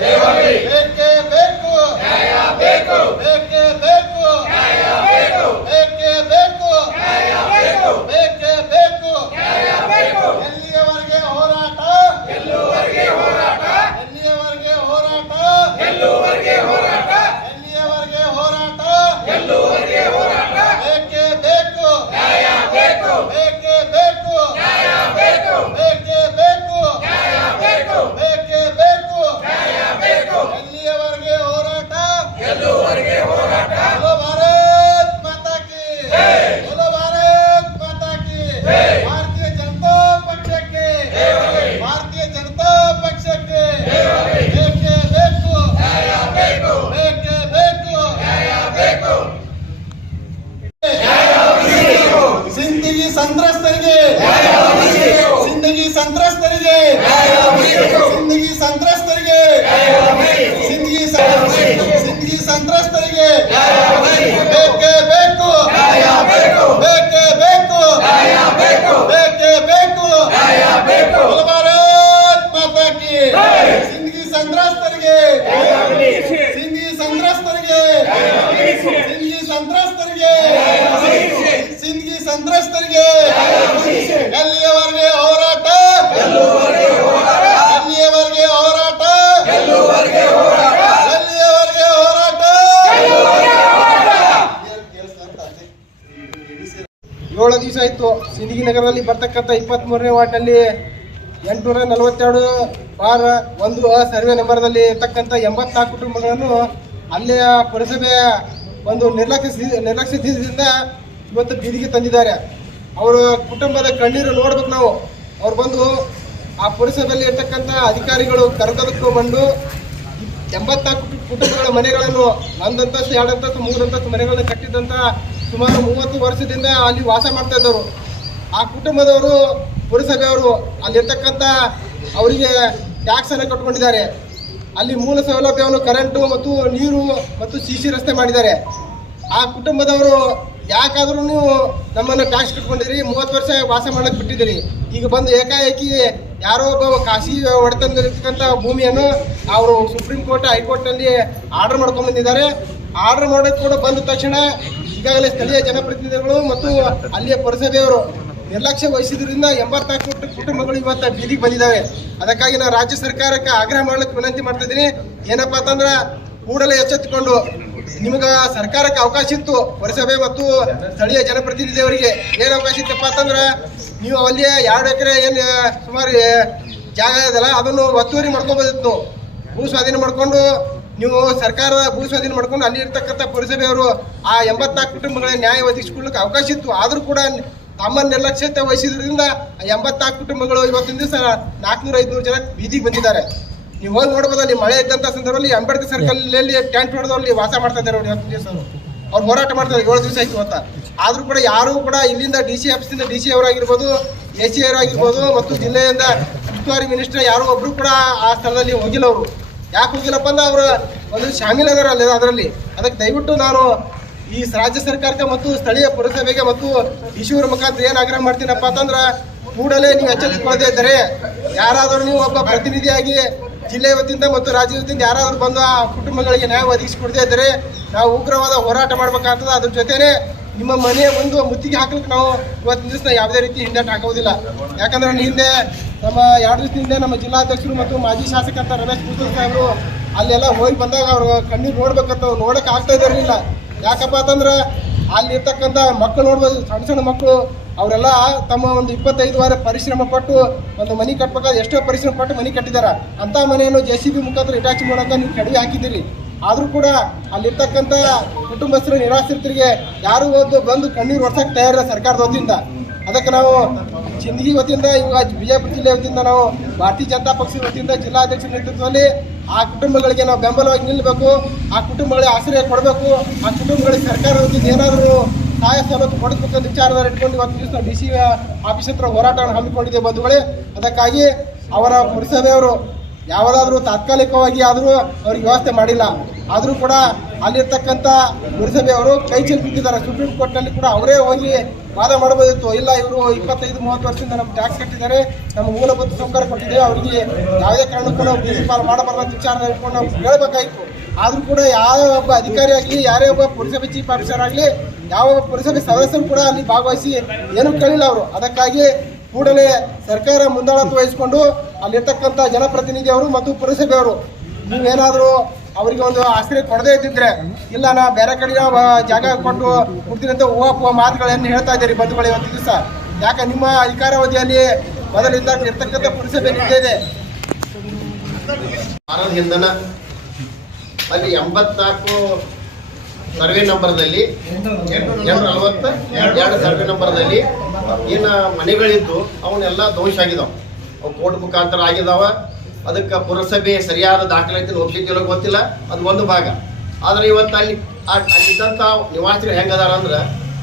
ಬೇಕೇ ಬೇಕು ನ್ಯಾಯ ಬೇಕು, ಬೇಕೇ ಬೇಕು ನ್ಯಾಯ ಬೇಕು, ಬೇಕೇ ಬೇಕು ನ್ಯಾಯ ಬೇಕು, ಬೇಕೇ ಬೇಕು ನ್ಯಾಯ ಬೇಕು. ಎಲ್ಲಿಯವರೆಗೆ ಹೋರಾಟ, ಗೆಲ್ಲುವರೆಗೆ ಹೋರಾಟ, ಎಲ್ಲಿಯವರೆಗೆ ಹೋರಾಟ, ಗೆಲ್ಲುವರೆಗೆ ಹೋರಾಟ, ಎಲ್ಲಿಯವರೆಗೆ ಹೋರಾಟ, ಗೆಲ್ಲುವರೆಗೆ ಹೋರಾಟ. ಬೇಕೇ ಬೇಕು ನ್ಯಾಯ ಬೇಕು, ಬೇಕೇ ಬೇಕು ನ್ಯಾಯ ಬೇಕು, ಬೇಕೇ ಬೇಕು ನ್ಯಾಯ ಬೇಕು, ಬೇಕೇ ಬೇಕು ನ್ಯಾಯ ಬೇಕು. ಎಲ್ಲಿಯವರೆಗೆ ಹೋರಾಟ, ಗೆಲ್ಲುವರೆಗೆ ಹೋರಾಟ. बोलो भारत माता की जय, बोलो भारत माता की जय. भारतीय जनता पक्षಕ್ಕೆ ಭಾರತೀಯ ಜನತಾ ಪಕ್ಷಕ್ಕೆ ಬೇಕೇ ಬೇಕು ನ್ಯಾಯ ಬೇಕು, ಬೇಕೇ ಬೇಕು ನ್ಯಾಯ ಬೇಕು. ಸಿಂದಗಿ ಸಂತ್ರಸ್ತರಿಗೆ, ಸಿಂದಗಿ ಸಂತ್ರಸ್ತರಿಗೆ, ಸಿಂದಗಿ ಸಂತ್ರಸ್ತರಿಗೆ, ಸಿಂದಗಿ ಸಂತ್ರಸ್ತರಿಗೆ ಬೇಕೇ ಬೇಕು ನ್ಯಾಯ ಬೇಕು, ಬೇಕೇ ಬೇಕು ನ್ಯಾಯ ಬೇಕು, ಬೇಕೇ ಬೇಕು ನ್ಯಾಯ ಬೇಕು. ಭಾರತ್ ಮಾತಾ ಕಿ ಸಿಂದಗಿ ಸಂತ್ರಸ್ತರಿಗೆ, ಸಿಂದಗಿ ಸಂತ್ರಸ್ತರಿಗೆ, ಸಿಂದಗಿ ಸಂತ್ರಸ್ತರಿಗೆ, ಸಿಂದಗಿ ಸಂತ್ರಸ್ತರಿಗೆ ಎಲ್ಲಿಯವರೆಗೆ ಹೋರಾಟ, ಎಲ್ಲಿಯವರೆಗೆ ಹೋರಾಟ, ಎಲ್ಲಿಯವರೆಗೆ ಹೋರಾಟ. 7 ದಿವಸ ಆಯಿತು ಸಿಂದಗಿ ನಗರದಲ್ಲಿ ಬರ್ತಕ್ಕಂಥ 23ನೇ ವಾರ್ಡ್ನಲ್ಲಿ 842/1 ಸರ್ವೆ ನಂಬರ್ದಲ್ಲಿ ಇರ್ತಕ್ಕಂಥ 84 ಕುಟುಂಬಗಳನ್ನು ಅಲ್ಲಿಯ ಪುರಸಭೆಯ ಒಂದು ನಿರ್ಲಕ್ಷ್ಯದಿಂದ ಇವತ್ತು ಬೀದಿಗೆ ತಂದಿದ್ದಾರೆ. ಅವರ ಕುಟುಂಬದ ಕಣ್ಣೀರು ನೋಡ್ಬೇಕು ನಾವು. ಅವ್ರು ಬಂದು ಆ ಪುರಸಭೆಯಲ್ಲಿ ಇರ್ತಕ್ಕಂಥ ಅಧಿಕಾರಿಗಳು ಕರೆದುಕೊಂಡು 84 ಕುಟುಂಬಗಳ ಮನೆಗಳನ್ನು 1 ಅಂತಸ್ತು 2 ಅಂತಸ್ತು 3 ಅಂತಸ್ತು ಮನೆಗಳನ್ನು ಕಟ್ಟಿದಂಥ ಸುಮಾರು 30 ವರ್ಷದಿಂದ ಅಲ್ಲಿ ವಾಸ ಮಾಡ್ತಾ ಇದ್ದವರು. ಆ ಕುಟುಂಬದವರು ಪುರಸಭೆಯವರು ಅಲ್ಲಿರ್ತಕ್ಕಂಥ ಅವರಿಗೆ ಟ್ಯಾಕ್ಸ್ ಅನ್ನು ಕಟ್ಕೊಂಡಿದ್ದಾರೆ. ಅಲ್ಲಿ ಮೂಲ ಸೌಲಭ್ಯವನ್ನು ಕರೆಂಟು ಮತ್ತು ನೀರು ಮತ್ತು ಸಿಸಿ ರಸ್ತೆ ಮಾಡಿದ್ದಾರೆ. ಆ ಕುಟುಂಬದವರು ಯಾಕಾದ್ರೂ ನೀವು ನಮ್ಮನ್ನು ಟ್ಯಾಕ್ಸ್ ಕಟ್ಕೊಂಡಿರಿ, 30 ವರ್ಷ ವಾಸ ಮಾಡಕ್ಕೆ ಬಿಟ್ಟಿದ್ದೀರಿ, ಈಗ ಬಂದು ಏಕಾಏಕಿ ಯಾರೋ ಒಬ್ಬ ಖಾಸಗಿ ಒಡೆತನದಲ್ಲಿರ್ತಕ್ಕಂಥ ಭೂಮಿಯನ್ನು ಅವರು ಸುಪ್ರೀಂ ಕೋರ್ಟ್ ಹೈಕೋರ್ಟ್ನಲ್ಲಿ ಆರ್ಡರ್ ಮಾಡ್ಕೊಂಡು ಬಂದಿದ್ದಾರೆ. ಆರ್ಡರ್ ಮಾಡೋಕ್ಕೆ ಕೂಡ ಬಂದ ತಕ್ಷಣ ಈಗಾಗಲೇ ಸ್ಥಳೀಯ ಜನಪ್ರತಿನಿಧಿಗಳು ಮತ್ತು ಅಲ್ಲಿಯ ಪುರಸಭೆಯವರು ನಿರ್ಲಕ್ಷ್ಯ ವಹಿಸಿದ್ರಿಂದ 84 ಕುಟುಂಬಗಳು ಇವತ್ತು ಬೀದಿಗೆ ಬಂದಿದ್ದಾವೆ. ಅದಕ್ಕಾಗಿ ನಾನು ರಾಜ್ಯ ಸರ್ಕಾರಕ್ಕೆ ಆಗ್ರಹ ಮಾಡ್ಲಿಕ್ಕೆ ವಿನಂತಿ ಮಾಡ್ತಾ ಇದ್ದೀನಿ. ಏನಪ್ಪಾ ಅಂತಂದ್ರೆ ಕೂಡಲೇ ಎಚ್ಚೆತ್ತುಕೊಂಡು, ನಿಮಗೆ ಸರ್ಕಾರಕ್ಕೆ ಅವಕಾಶ ಇತ್ತು, ಪುರಸಭೆ ಮತ್ತು ಸ್ಥಳೀಯ ಜನಪ್ರತಿನಿಧಿಯವರಿಗೆ ಏನು ಅವಕಾಶ ಇತ್ತಪ್ಪ ಅಂತಂದ್ರೆ ನೀವು ಅಲ್ಲಿ 2 ಎಕರೆ ಏನು ಸುಮಾರು ಜಾಗ ಇದಲ್ಲ ಅದನ್ನು ಒತ್ತುವರಿ ಮಾಡ್ಕೋಬೋದಿತ್ತು. ಭೂ ಸ್ವಾಧೀನ ಮಾಡ್ಕೊಂಡು ನೀವು ಸರ್ಕಾರದ ಭೂ ಸ್ವಾಧೀನ ಮಾಡ್ಕೊಂಡು ಅಲ್ಲಿ ಇರ್ತಕ್ಕಂಥ ಪುರಸಭೆಯವರು ಆ 84 ಕುಟುಂಬಗಳ ನ್ಯಾಯ ಒದಗಿಸಿಕೊಳ್ಳಕ್ಕೆ ಅವಕಾಶ ಇತ್ತು. ಆದರೂ ಕೂಡ ತಮ್ಮ ನಿರ್ಲಕ್ಷ್ಯತೆ ವಹಿಸಿದ್ರಿಂದ 84 ಕುಟುಂಬಗಳು ಇವತ್ತಿನ ದಿವಸ 400-500 ಜನ ಬೀದಿಗೆ ಬಂದಿದ್ದಾರೆ. ನೀವು ಹೋಗಿ ನೋಡ್ಬೋದು, ಅಲ್ಲಿ ಮಳೆ ಇದ್ದಂಥ ಸಂದರ್ಭದಲ್ಲಿ ಅಂಬೇಡ್ಕರ್ ಸರ್ಕಲ್ ಟ್ಯಾಂಕ್ ಹೊಡೆದವ್ರಲ್ಲಿ ವಾಸ ಮಾಡ್ತಾ ಇದ್ದಾರೆ. ಇವತ್ತಿನ ದಿವಸ ಅವ್ರು ಹೋರಾಟ ಮಾಡ್ತಾರೆ, 7 ದಿವಸ ಆಯ್ತು ಅಂತ. ಆದರೂ ಕೂಡ ಯಾರೂ ಕೂಡ ಇಲ್ಲಿಂದ DC ಆಫೀಸಿಂದ DC ಅವರಾಗಿರ್ಬೋದು, AC ಅವರಾಗಿರ್ಬೋದು ಮತ್ತು ಜಿಲ್ಲೆಯಿಂದ ಉಸ್ತುವಾರಿ ಮಿನಿಸ್ಟರ್ ಯಾರೋ ಒಬ್ರು ಕೂಡ ಆ ಸ್ಥಳದಲ್ಲಿ ಹೋಗಿಲ್ಲ. ಅವರು ಯಾಕೆ ಹೋಗಿಲ್ಲಪ್ಪ ಅಂದ್ರೆ ಅವರು ಒಂದು ಶಾಮೀಲ್ ಅದಾರ ಅಲ್ಲಿ ಅದರಲ್ಲಿ. ಅದಕ್ಕೆ ದಯವಿಟ್ಟು ನಾನು ಈ ರಾಜ್ಯ ಸರ್ಕಾರಕ್ಕೆ ಮತ್ತು ಸ್ಥಳೀಯ ಪುರಸಭೆಗೆ ಮತ್ತು DC ಅವರ ಮುಖಾಂತರ ಏನು ಆಗ್ರಹ ಮಾಡ್ತೀನಪ್ಪ ಅಂತಂದ್ರೆ ಕೂಡಲೇ ನೀವು ಎಚ್ಚೆತ್ತುಕೊಳ್ಳದೇ ಇದ್ದರೆ, ಯಾರಾದರೂ ನೀವು ಒಬ್ಬ ಪ್ರತಿನಿಧಿಯಾಗಿ ಜಿಲ್ಲೆ ವತಿಯಿಂದ ಮತ್ತು ರಾಜ್ಯ ವತಿಯಿಂದ ಯಾರಾದರೂ ಬಂದು ಆ ಕುಟುಂಬಗಳಿಗೆ ನ್ಯಾಯ ಒದಗಿಸಿಕೊಡದೇ ಇದ್ದರೆ ನಾವು ಉಗ್ರವಾದ ಹೋರಾಟ ಮಾಡ್ಬೇಕಾಗ್ತದೆ. ಅದ್ರ ಜೊತೆನೇ ನಿಮ್ಮ ಮನೆಯ ಒಂದು ಮುತ್ತಿಗೆ ಹಾಕ್ಲಿಕ್ಕೆ ನಾವು ಇವತ್ತಿನ ದಿವಸ ಯಾವುದೇ ರೀತಿ ಹಿಂದೇಟು ಹಾಕೋದಿಲ್ಲ. ಯಾಕಂದ್ರೆ ಹಿಂದೆ ನಮ್ಮ 2 ದಿವಸದಿಂದ ನಮ್ಮ ಜಿಲ್ಲಾಧ್ಯಕ್ಷರು ಮತ್ತು ಮಾಜಿ ಶಾಸಕಂತ ರಮೇಶ್ ಪೂಜಾರಿ ಸಾಹೇಬರು ಅಲ್ಲೆಲ್ಲ ಹೋಗಿ ಬಂದಾಗ ಅವರು ಕಣ್ಣೀರು ನೋಡ್ಬೇಕಂತ ನೋಡಕ್ಕೆ ಆಗ್ತಾ ಇರಲಿಲ್ಲ. ಯಾಕಪ್ಪ ಅಂತಂದ್ರೆ ಅಲ್ಲಿರ್ತಕ್ಕಂಥ ಮಕ್ಕಳು ನೋಡ್ಬೋದು, ಸಣ್ಣ ಮಕ್ಕಳು ಅವರೆಲ್ಲ ತಮ್ಮ ಒಂದು 25 ವಾರ ಪರಿಶ್ರಮ ಪಟ್ಟು ಒಂದು ಮನೆ ಕಟ್ಟಬೇಕಾದ್ರೆ ಎಷ್ಟೋ ಪರಿಶ್ರಮ ಪಟ್ಟು ಮನೆ ಕಟ್ಟಿದ್ದಾರೆ. ಅಂಥ ಮನೆಯನ್ನು JCB ಮುಖಾಂತರ ಇಟಾಚಿ ಮಾಡೋಕೆ ನೀವು ಕಡಿಮೆ ಹಾಕಿದ್ದೀರಿ. ಆದರೂ ಕೂಡ ಅಲ್ಲಿರ್ತಕ್ಕಂಥ ಕುಟುಂಬಸ್ಥರು ನಿರಾಶ್ರಿತರಿಗೆ ಯಾರು ಬಂದು ಕಣ್ಣೀರು ಒಡ್ಸಕ್ಕೆ ತಯಾರಿಲ್ಲ ಸರ್ಕಾರದ ವತಿಯಿಂದ. ಅದಕ್ಕೆ ನಾವು ಸಿಂದಗಿ ವತಿಯಿಂದ ಇವಾಗ ವಿಜಯಪುರ ಜಿಲ್ಲೆ ವತಿಯಿಂದ ನಾವು ಭಾರತೀಯ ಜನತಾ ಪಕ್ಷದ ವತಿಯಿಂದ ಜಿಲ್ಲಾಧ್ಯಕ್ಷರ ನೇತೃತ್ವದಲ್ಲಿ ಆ ಕುಟುಂಬಗಳಿಗೆ ನಾವು ಬೆಂಬಲವಾಗಿ ನಿಲ್ಲಬೇಕು, ಆ ಕುಟುಂಬಗಳಿಗೆ ಆಶ್ರಯ ಕೊಡಬೇಕು, ಆ ಕುಟುಂಬಗಳಿಗೆ ಸರ್ಕಾರದ ವತಿಯಿಂದ ಏನಾದರೂ ಸಹಾಯ ಸವಲತ್ತು ಕೊಡಬೇಕಂತ ವಿಚಾರದಲ್ಲಿ ಇಟ್ಕೊಂಡು ಇವತ್ತು ದಿವಸ DC ಆಫೀಸ್ ಹತ್ರ ಹೋರಾಟವನ್ನು ಹಮ್ಮಿಕೊಂಡಿದೆ ಬಂಧುಗಳೇ. ಅದಕ್ಕಾಗಿ ಅವರ ಪುರಸಭೆಯವರು ಯಾವುದಾದ್ರೂ ತಾತ್ಕಾಲಿಕವಾಗಿ ಆದರೂ ಅವ್ರಿಗೆ ವ್ಯವಸ್ಥೆ ಮಾಡಿಲ್ಲ. ಆದರೂ ಕೂಡ ಅಲ್ಲಿರ್ತಕ್ಕಂಥ ಪುರಸಭೆಯವರು ಕೈ ಚೆಲ್ಲಿಬಿಟ್ಟಿದ್ದಾರೆ. ಸುಪ್ರೀಂ ಕೋರ್ಟ್ನಲ್ಲಿ ಕೂಡ ಅವರೇ ಹೋಗಿ ವಾದ ಮಾಡಬಹುದಿತ್ತು. ಇಲ್ಲ, ಇವರು 25-30 ವರ್ಷದಿಂದ ನಮ್ಮ ಟ್ಯಾಕ್ಸ್ ಕಟ್ಟಿದ್ದಾರೆ, ನಮ್ಮ ಮೂಲಭೂತ ಸೌಕರ್ಯ ಕೊಟ್ಟಿದ್ದೇವೆ, ಅವರಿಗೆ ಯಾವುದೇ ಕಾರಣಕ್ಕೂ ನಾವು ಬೀದಿ ಪಾಲು ಮಾಡಬಾರ್ದು ವಿಚಾರ ಇಟ್ಕೊಂಡು ನಾವು ಹೇಳಬೇಕಾಯಿತು. ಆದರೂ ಕೂಡ ಯಾವ ಒಬ್ಬ ಅಧಿಕಾರಿ ಆಗಲಿ, ಯಾರೇ ಒಬ್ಬ ಪುರಸಭೆ ಚೀಫ್ ಆಫೀಸರ್ ಆಗಲಿ, ಯಾವ ಒಬ್ಬ ಪುರಸಭೆ ಸದಸ್ಯರು ಕೂಡ ಅಲ್ಲಿ ಭಾಗವಹಿಸಿ ಏನೂ ಕೇಳಿಲ್ಲ ಅವರು. ಅದಕ್ಕಾಗಿ ಕೂಡಲೇ ಸರ್ಕಾರ ಮುಂದಾಳತ್ವ ವಹಿಸಿಕೊಂಡು ಅಲ್ಲಿರ್ತಕ್ಕಂಥ ಜನಪ್ರತಿನಿಧಿಯವರು ಮತ್ತು ಪುರಸಭೆಯವರು ನೀವೇನಾದರೂ ಅವರಿಗೆ ಒಂದು ಆಶ್ರಯ ಕೊಡದೇ ಇದ್ದಿದ್ರೆ, ಇಲ್ಲ ನಾ ಬೇರೆ ಕಡೆ ಜಾಗ ಕೊಟ್ಟು ಕೊಡ್ತೀನಿ ಅಂತ ಹೂವು ಮಾತುಗಳನ್ನು ಹೇಳ್ತಾ ಇದ್ದೀರಿ ಬಂಧುಗಳು ಇವತ್ತು ದಿವಸ. ಯಾಕೆ ನಿಮ್ಮ ಅಧಿಕಾರಾವಧಿಯಲ್ಲಿ ಮೊದಲಿಂದ ಇರ್ತಕ್ಕಂಥ ಪುರಸಭೆ ನಿಂತಿದೆ. ಇಂಧನ ಅಲ್ಲಿ 84 ಸರ್ವೆ ನಂಬರ್ದಲ್ಲಿ 842 ಸರ್ವೆ ನಂಬರ್ದಲ್ಲಿ ಏನು ಮನೆಗಳಿದ್ದು ಅವನ್ನೆಲ್ಲ ದೋಷ ಆಗಿದಾವ. ಅವು ಕೋರ್ಟ್ ಮುಖಾಂತರ ಆಗಿದಾವ. ಅದಕ್ಕೆ ಪುರಸಭೆ ಸರಿಯಾದ ದಾಖಲಾತಿ ಒಪ್ಪಿಸಿಲ್ಲ ಗೊತ್ತಿಲ್ಲ, ಅದು ಒಂದು ಭಾಗ. ಆದರೆ ಇವತ್ತು ಅಲ್ಲಿದ್ದಂಥ ನಿವಾಸಿಗಳು ಹೆಂಗದಾರ ಅಂದ್ರೆ,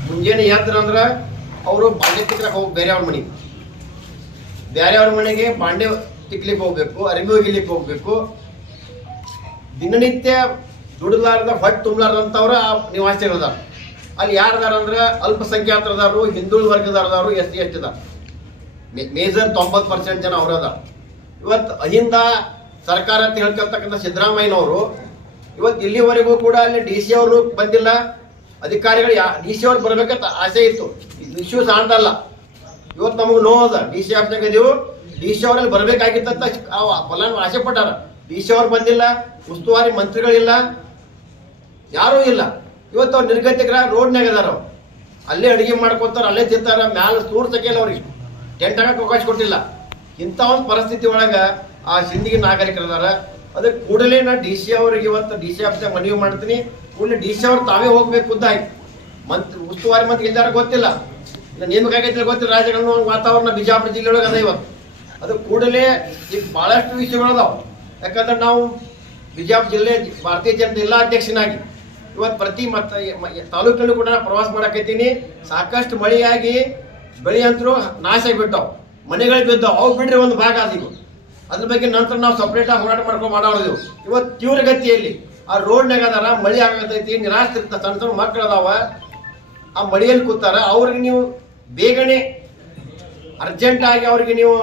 ಮುಂಜಾನೆ ಎದ್ರಂದ್ರೆ ಅವರು ಬಾಂಡೆ ತಿಕ್ಲಕ್ಕೆ ಹೋಗಿ ಬೇರೆಯವ್ರ ಮನೆಗೆ ಬಾಂಡೆ ತಿಕ್ಲಿಕ್ಕೆ ಹೋಗ್ಬೇಕು, ಅರಿವಿ ಒಗಿಲಿಕ್ಕೆ ಹೋಗ್ಬೇಕು. ದಿನನಿತ್ಯ ದುಡಿಲಾರ್ದ ಹೊಟ್ಟೆ ತುಂಬಲಾರ್ದಂಥವ್ರು ಆ ನಿವಾಸಿಗಳದಾರ. ಅಲ್ಲಿ ಯಾರದಾರ ಅಂದ್ರೆ ಅಲ್ಪಸಂಖ್ಯಾತರದಾರು, ಹಿಂದುಳಿದ ವರ್ಗದವ್ರದಾರು, SC ST ಅದಾರ. ಮೇಜರ್ 90% ಜನ ಅವರದ. ಇವತ್ತು ಅಹಿಂದ ಸರ್ಕಾರ ಅಂತ ಹೇಳ್ಕೊಳ್ತಕ್ಕಂಥ ಸಿದ್ದರಾಮಯ್ಯನವರು ಇವತ್ತು ಇಲ್ಲಿವರೆಗೂ ಕೂಡ ಅಲ್ಲಿ DC ಅವರು ಬಂದಿಲ್ಲ. ಅಧಿಕಾರಿಗಳು DC ಅವ್ರು ಬರ್ಬೇಕಂತ ಆಸೆ ಇತ್ತು. ಇಶ್ಯೂ ಸಾಂತಲ್ಲ. ಇವತ್ತು ನಮಗೆ ನೋವದ DC ಆಫೀಸ್ನಾಗ ಇದೀವು, DC ಅವರಲ್ಲಿ ಬರ್ಬೇಕಾಗಿತ್ತಂತ ಫಲಾನು ಆಸೆ ಪಟ್ಟಾರ. DC ಅವ್ರು ಬಂದಿಲ್ಲ, ಉಸ್ತುವಾರಿ ಮಂತ್ರಿಗಳಿಲ್ಲ, ಯಾರೂ ಇಲ್ಲ. ಇವತ್ತು ಅವ್ರು ನಿರ್ಗತಿಕರ ರೋಡ್ನಾಗ ಅದಾರ. ಅಲ್ಲೇ ಅಡುಗೆ ಮಾಡ್ಕೊತಾರ, ಅಲ್ಲೇ ತಿಂತಾರ, ಮ್ಯಾಲ ಸೂರ್ ಸಕೇಲ ಅವ್ರಿಗೆ ಟೆಂಟ್ ಹಾಕಕ್ಕೆ ಅವಕಾಶ ಕೊಟ್ಟಿಲ್ಲ. ಇಂಥ ಒಂದು ಪರಿಸ್ಥಿತಿ ಒಳಗೆ ಆ ಸಿಂದಗಿ ನಾಗರಿಕರದಾರ. ಅದಕ್ಕೆ ಕೂಡಲೇ ನಾ DC ಅವರಿಗೆ ಇವತ್ತು DC ಆಫೀಸ್ನಾಗ ಮನವಿ ಮಾಡ್ತೀನಿ. ಕೂಡಲೇ DC ಅವ್ರು ತಾವೇ ಹೋಗ್ಬೇಕು. ಖುದ್ದಾಗಿ ಉಸ್ತುವಾರಿ ಮಂತ್ರಿ ಇದ್ದಾರ ಗೊತ್ತಿಲ್ಲ, ನೇಮಕಾಗೈತಿಲ್ಲ ಗೊತ್ತಿಲ್ಲ. ರಾಜಕಾರಣ ವಾತಾವರಣ ಬಿಜಾಪುರ ಜಿಲ್ಲೆಯೊಳಗೆ ಅದ ಇವತ್ತು. ಅದು ಕೂಡಲೇ ಈಗ ಭಾಳಷ್ಟು ವಿಷಯಗಳದಾವ. ಯಾಕಂದ್ರೆ ನಾವು ಬಿಜಾಪುರ ಜಿಲ್ಲೆ ಭಾರತೀಯ ಜನತಾ ಜಿಲ್ಲಾ ಅಧ್ಯಕ್ಷನಾಗಿ ಇವತ್ತು ಪ್ರತಿ ತಾಲೂಕಲ್ಲೂ ಕೂಡ ಪ್ರವಾಸ ಮಾಡಕತ್ತೀನಿ. ಸಾಕಷ್ಟು ಮಳೆಯಾಗಿ ಬೆಳೆ ಅಂತರೂ ನಾಶ ಆಗಿಬಿಟ್ಟಾವ, ಮನೆಗಳಿಗೆ ಬಿದ್ದಾವ. ಅವು ಬಿಡ್ರಿ ಒಂದು ಭಾಗ ಆದಿವು. ಅದ್ರ ಬಗ್ಗೆ ನಂತರ ನಾವು ಸಪ್ರೇಟಾಗಿ ಹೋರಾಟ ಮಾಡ್ಕೊಂಡು ಮಾಡೋದಿವು. ಇವತ್ತು ತೀವ್ರಗತಿಯಲ್ಲಿ ಆ ರೋಡ್ನಾಗ ಅದಾರ, ಮಳೆ ಆಗತೈತಿ, ನಿರಾಶ್ರಿತ ಸಣ್ಣ ಸಣ್ಣ ಮಕ್ಕಳು ಅದಾವ, ಆ ಮಳೆಯಲ್ಲಿ ಕೂತಾರ. ಅವ್ರಿಗೆ ನೀವು ಬೇಗನೆ ಅರ್ಜೆಂಟ್ ಆಗಿ ಅವ್ರಿಗೆ ನೀವು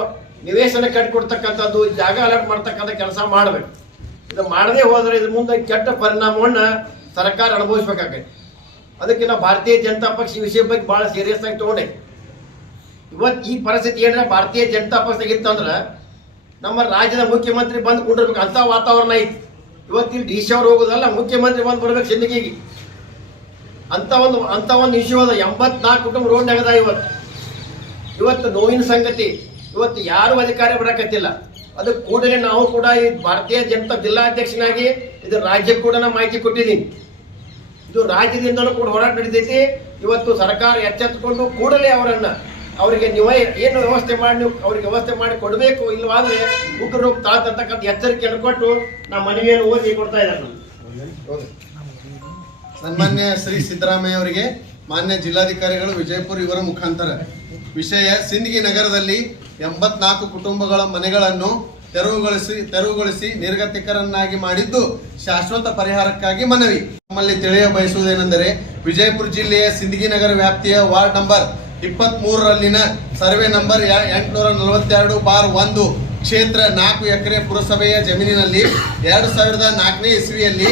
ನಿವೇಶನ ಕಟ್ಟಿಕೊಡ್ತಕ್ಕಂಥದ್ದು, ಜಾಗ ಅಲಾಟ್ ಮಾಡ್ತಕ್ಕಂಥ ಕೆಲಸ ಮಾಡಬೇಕು. ಇದು ಮಾಡದೇ ಹೋದ್ರೆ ಇದ್ರ ಮುಂದೆ ಕೆಟ್ಟ ಪರಿಣಾಮವನ್ನು ಸರ್ಕಾರ ಅನುಭವಿಸ್ಬೇಕಾಗೈತಿ. ಅದಕ್ಕೆ ನಾವು ಭಾರತೀಯ ಜನತಾ ಪಕ್ಷ ಈ ವಿಷಯ ಬಗ್ಗೆ ಭಾಳ ಸೀರಿಯಸ್ ಆಗಿ ತಗೊಂಡೆ. ಇವತ್ತು ಈ ಪರಿಸ್ಥಿತಿ ಏನಾರ ಭಾರತೀಯ ಜನತಾ ಪಕ್ಷದಾಗಿತ್ತಂದ್ರೆ ನಮ್ಮ ರಾಜ್ಯದ ಮುಖ್ಯಮಂತ್ರಿ ಬಂದು ಕುಂಡಿರ್ಬೇಕು ಅಂತ ವಾತಾವರಣ ಐತಿ. ಇವತ್ತು ಇಲ್ಲಿ DC ಅವ್ರು ಹೋಗೋದಲ್ಲ, ಮುಖ್ಯಮಂತ್ರಿ ಬಂದು ಬರ್ಬೇಕು ಸಿಂದಗಿಗೆ. ಅಂತ ಒಂದು ಇಶ್ಯೂ ಅದ. 84 ಕುಟುಂಬ ರೋಡ್ನಾಗದ. ಇವತ್ತು ನೋವಿನ ಸಂಗತಿ. ಇವತ್ತು ಯಾರು ಅಧಿಕಾರಿ ಬರಕತ್ತಿಲ್ಲ. ಅದಕ್ಕೆ ಕೂಡಲೇ ನಾವು ಕೂಡ ಈ ಭಾರತೀಯ ಜನತಾ ಜಿಲ್ಲಾಧ್ಯಕ್ಷನಾಗಿ ಇದು ರಾಜ್ಯಕ್ಕೆ ಕೂಡ ನಾನು ಮಾಹಿತಿ ಕೊಟ್ಟಿದ್ದೀನಿ. ಇದು ರಾಜ್ಯದಿಂದಲೂ ಕೂಡ ಹೋರಾಟ ನಡೀತೈತಿ. ಇವತ್ತು ಸರ್ಕಾರ ಎಚ್ಚೆತ್ತುಕೊಂಡು ಕೂಡಲೇ ಅವರಿಗೆ ನೀವು ಏನು ವ್ಯವಸ್ಥೆ ಮಾಡಿ ನೀವು ಅವ್ರಿಗೆ ವ್ಯವಸ್ಥೆ ಮಾಡಿ ಕೊಡಬೇಕು. ಇಲ್ಲವಾದ್ರೆ ಉಗ್ರರು ತಾಳ್ತಕ್ಕಂಥ ಎಚ್ಚರಿಕೆಯನ್ನು ಕೊಟ್ಟು ನಮ್ಮ ಮನವಿಯನ್ನು ಓದಿ ಕೊಡ್ತಾ ಇದ್ದಾರೆ. ಸನ್ಮಾನ್ಯ ಶ್ರೀ ಸಿದ್ದರಾಮಯ್ಯ ಅವರಿಗೆ ಮಾನ್ಯ ಜಿಲ್ಲಾಧಿಕಾರಿಗಳು ವಿಜಯಪುರ ಇವರ ಮುಖಾಂತರ ವಿಷಯ ಸಿಂದಗಿ ನಗರದಲ್ಲಿ 84 ಕುಟುಂಬಗಳ ಮನೆಗಳನ್ನು ತೆರವುಗೊಳಿಸಿ ನಿರ್ಗತಿಕರನ್ನಾಗಿ ಮಾಡಿದ್ದು ಶಾಶ್ವತ ಪರಿಹಾರಕ್ಕಾಗಿ ಮನವಿ. ನಮ್ಮಲ್ಲಿ ತಿಳಿಯ ಬಯಸುವುದೇನೆಂದರೆ, ವಿಜಯಪುರ ಜಿಲ್ಲೆಯ ಸಿಂದಗಿ ನಗರ ವ್ಯಾಪ್ತಿಯ ವಾರ್ಡ್ ನಂಬರ್ 23ರಲ್ಲಿನ ಸರ್ವೆ ನಂಬರ್ 842/1 ಕ್ಷೇತ್ರ 4 ಎಕರೆ ಪುರಸಭೆಯ ಜಮೀನಿನಲ್ಲಿ 2004ನೇ ಇಸ್ವಿಯಲ್ಲಿ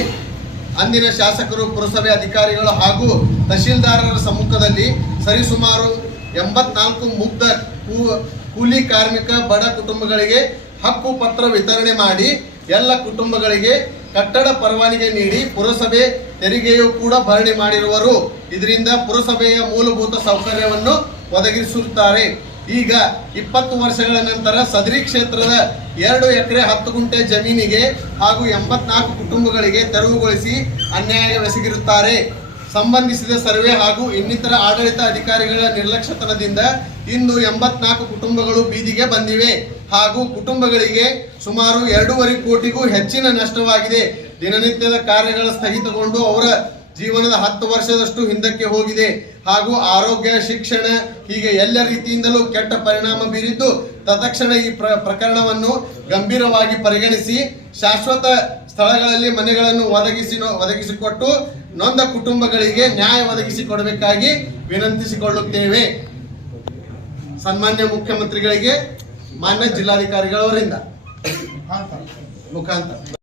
ಅಂದಿನ ಶಾಸಕರು, ಪುರಸಭೆ ಅಧಿಕಾರಿಗಳು ಹಾಗೂ ತಹಶೀಲ್ದಾರರ ಸಮ್ಮುಖದಲ್ಲಿ ಸರಿಸುಮಾರು 84 ಮುಗ್ಧ ಕೂಲಿ ಕಾರ್ಮಿಕ ಬಡ ಕುಟುಂಬಗಳಿಗೆ ಹಕ್ಕು ಪತ್ರ ವಿತರಣೆ ಮಾಡಿ ಎಲ್ಲ ಕುಟುಂಬಗಳಿಗೆ ಕಟ್ಟಡ ಪರವಾನಗಿ ನೀಡಿ ಪುರಸಭೆ ತೆರಿಗೆಯೂ ಕೂಡ ಭರಣೆ ಮಾಡಿರುವರು. ಇದರಿಂದ ಪುರಸಭೆಯ ಮೂಲಭೂತ ಸೌಕರ್ಯವನ್ನು ಒದಗಿಸುತ್ತಾರೆ. ಈಗ 20 ವರ್ಷಗಳ ನಂತರ ಸದರಿ ಕ್ಷೇತ್ರದ 2 ಎಕರೆ 10 ಗುಂಟೆ ಜಮೀನಿಗೆ ಹಾಗೂ 84 ಕುಟುಂಬಗಳಿಗೆ ತೆರವುಗೊಳಿಸಿ ಅನ್ಯಾಯವೆಸಗಿರುತ್ತಾರೆ. ಸಂಬಂಧಿಸಿದ ಸರ್ವೆ ಹಾಗೂ ಇನ್ನಿತರ ಆಡಳಿತ ಅಧಿಕಾರಿಗಳ ನಿರ್ಲಕ್ಷ್ಯತನದಿಂದ ಇಂದು 84 ಕುಟುಂಬಗಳು ಬೀದಿಗೆ ಬಂದಿವೆ ಹಾಗೂ ಕುಟುಂಬಗಳಿಗೆ ಸುಮಾರು 2.5 ಕೋಟಿಗೂ ಹೆಚ್ಚಿನ ನಷ್ಟವಾಗಿದೆ. ದಿನನಿತ್ಯದ ಕಾರ್ಯಗಳು ಸ್ಥಗಿತಗೊಂಡು ಅವರ ಜೀವನದ 10 ವರ್ಷದಷ್ಟು ಹಿಂದಕ್ಕೆ ಹೋಗಿದೆ ಹಾಗೂ ಆರೋಗ್ಯ, ಶಿಕ್ಷಣ ಹೀಗೆ ಎಲ್ಲ ರೀತಿಯಿಂದಲೂ ಕೆಟ್ಟ ಪರಿಣಾಮ ಬೀರಿದ್ದು ತತ್ಕ್ಷಣ ಈ ಪ್ರಕರಣವನ್ನು ಗಂಭೀರವಾಗಿ ಪರಿಗಣಿಸಿ ಶಾಶ್ವತ ಸ್ಥಳಗಳಲ್ಲಿ ಮನೆಗಳನ್ನು ಒದಗಿಸಿಕೊಟ್ಟು ನೊಂದ ಕುಟುಂಬಗಳಿಗೆ ನ್ಯಾಯ ಒದಗಿಸಿಕೊಡಬೇಕಾಗಿ ವಿನಂತಿಸಿಕೊಳ್ಳುತ್ತೇವೆ. ಸನ್ಮಾನ್ಯ ಮುಖ್ಯಮಂತ್ರಿಗಳಿಗೆ ಮಾನ್ಯ ಜಿಲ್ಲಾಧಿಕಾರಿಗಳವರಿಂದ ಮುಖಾಂತರ